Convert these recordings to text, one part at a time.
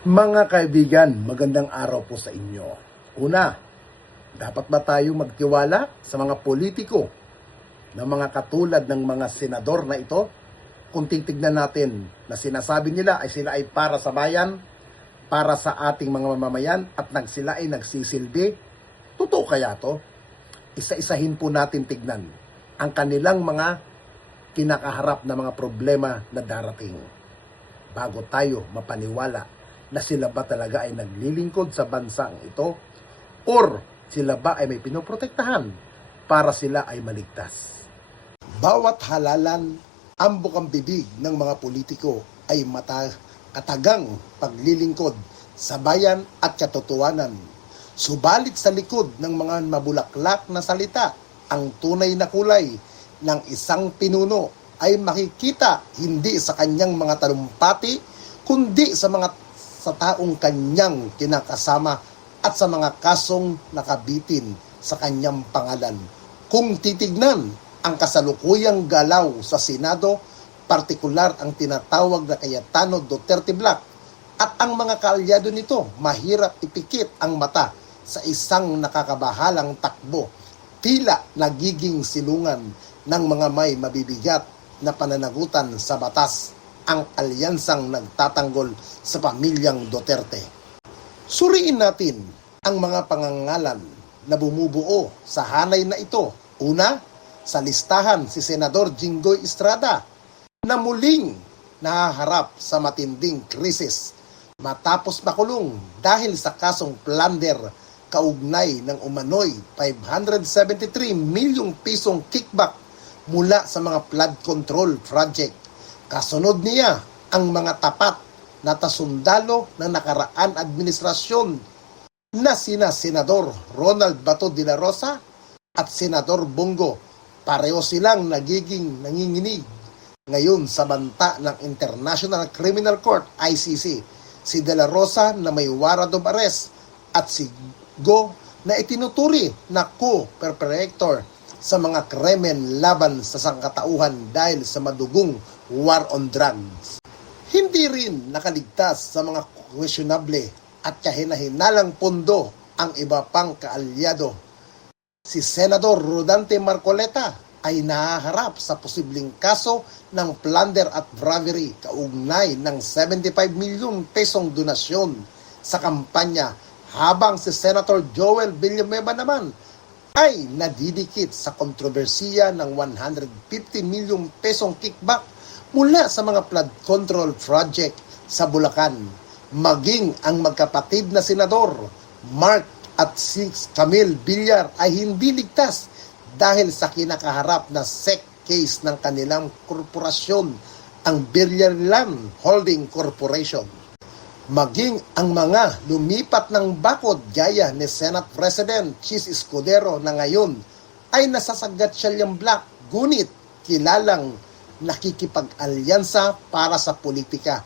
Mga kaibigan, magandang araw po sa inyo. Una, dapat ba tayong magtiwala sa mga politiko na mga katulad ng mga senador na ito? Kung titignan natin na sinasabi nila ay sila ay para sa bayan, para sa ating mga mamamayan at sila ay nagsisilbi, totoo kaya to? Isa-isahin po natin tignan ang kanilang mga kinakaharap na mga problema na darating bago tayo mapaniwala na sila ba talaga ay naglilingkod sa bansang ito or sila ba ay may pinoprotektahan para sila ay maligtas. Bawat halalan, ambok ang bibig ng mga politiko ay katagang paglilingkod sa bayan at katotohanan. Subalit sa likod ng mga mabulaklak na salita, ang tunay na kulay ng isang pinuno ay makikita hindi sa kanyang mga talumpati, kundi sa taong kanyang kinakasama at sa mga kasong nakabitin sa kanyang pangalan. Kung titignan ang kasalukuyang galaw sa Senado, partikular ang tinatawag na Cayetano Duterte Black at ang mga kaalyado nito, mahirap ipikit ang mata sa isang nakakabahalang takbo. Tila nagiging silungan ng mga may mabibigat na pananagutan sa batas ang alyansang nagtatanggol sa pamilyang Duterte. Suriin natin ang mga pangangalan na bumubuo sa hanay na ito. Una, sa listahan si Senador Jinggoy Estrada na muling nahaharap sa matinding krisis matapos makulong dahil sa kasong plunder kaugnay ng umano'y 573 milyong pisong kickback mula sa mga flood control project. Kasunod niya ang mga tapat na tasundalo ng nakaraan administrasyon na sina Senador Ronald Bato de la Rosa at Senador Bongo. Pareho silang nagiging nanginginig ngayon sa banta ng International Criminal Court ICC. Si de la Rosa na may warrant of arrest at si Go na itinuturi na co-perpetrator sa mga krimen laban sa sangkatauhan dahil sa madugong war on drugs. Hindi rin nakaligtas sa mga questionable at kahina-hinalang pondo ang iba pang kaalyado. Si Senador Rodante Marcoleta ay nahaharap sa posibleng kaso ng plunder at bribery kaugnay ng 75 milyong pesong donasyon sa kampanya, habang si Senator Joel Villanueva naman ay nadidikit sa kontrobersiya ng 150 milyong pesong kickback mula sa mga flood control project sa Bulacan. Maging ang magkapatid na senador Mark at si Camille Villar ay hindi ligtas dahil sa kinakaharap na SEC case ng kanilang korporasyon, ang Villar Land Holding Corporation. Maging ang mga lumipat ng bakod gaya ni Senate President Chis Escudero na ngayon ay nasasagat siya yung black, ngunit kilalang nakikipag-alyansa para sa politika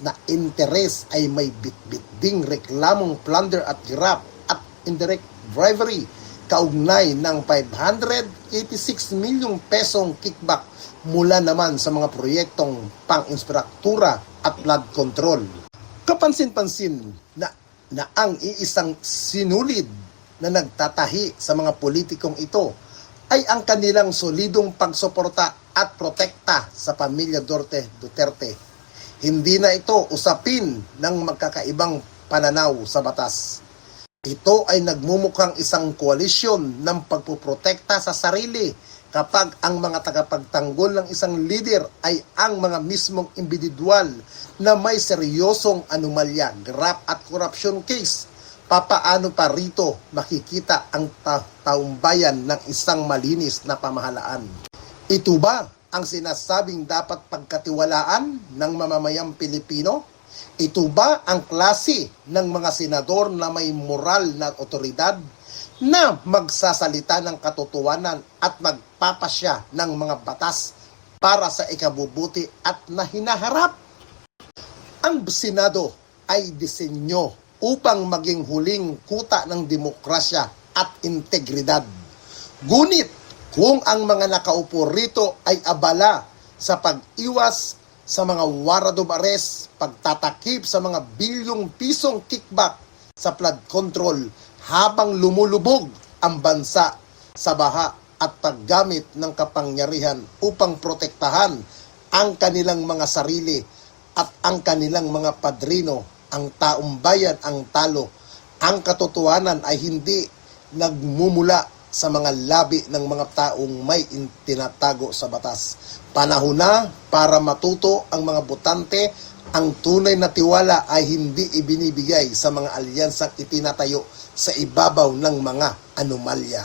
na interes ay may bitbit ding reklamong plunder at graft at indirect bribery kaugnay ng 586 milyong pesong kickback mula naman sa mga proyektong pang-infrastruktura at flood control. Kapansin-pansin na ang iisang sinulid na nagtatahi sa mga politikong ito ay ang kanilang solidong pagsuporta at protekta sa pamilya Duterte. Hindi na ito usapin ng magkakaibang pananaw sa batas. Ito ay nagmumukhang isang koalisyon ng pagpuprotekta sa sarili kapag ang mga tagapagtanggol ng isang leader ay ang mga mismong individual na may seryosong anomalya, graft at corruption case. Papaano pa rito makikita ang taumbayan ng isang malinis na pamahalaan? Ito ba ang sinasabing dapat pagkatiwalaan ng mamamayang Pilipino? Ito ba ang klase ng mga senador na may moral na otoridad na magsasalita ng katotohanan at magpapasya ng mga batas para sa ikabubuti at na hinaharap? Ang Senado ay disenyo upang maging huling kuta ng demokrasya at integridad. Ngunit kung ang mga nakaupo rito ay abala sa pag-iwas sa mga warrant of arrest, pagtatakip sa mga bilyong pisong kickback sa flood control habang lumulubog ang bansa sa baha at paggamit ng kapangyarihan upang protektahan ang kanilang mga sarili at ang kanilang mga padrino. Ang taong bayan ang talo. Ang katotohanan ay hindi nagmumula sa mga labi ng mga taong may tinatago sa batas. Panahon na para matuto ang mga botante. Ang tunay na tiwala ay hindi ibinibigay sa mga alyansang itinatayo sa ibabaw ng mga anomalya.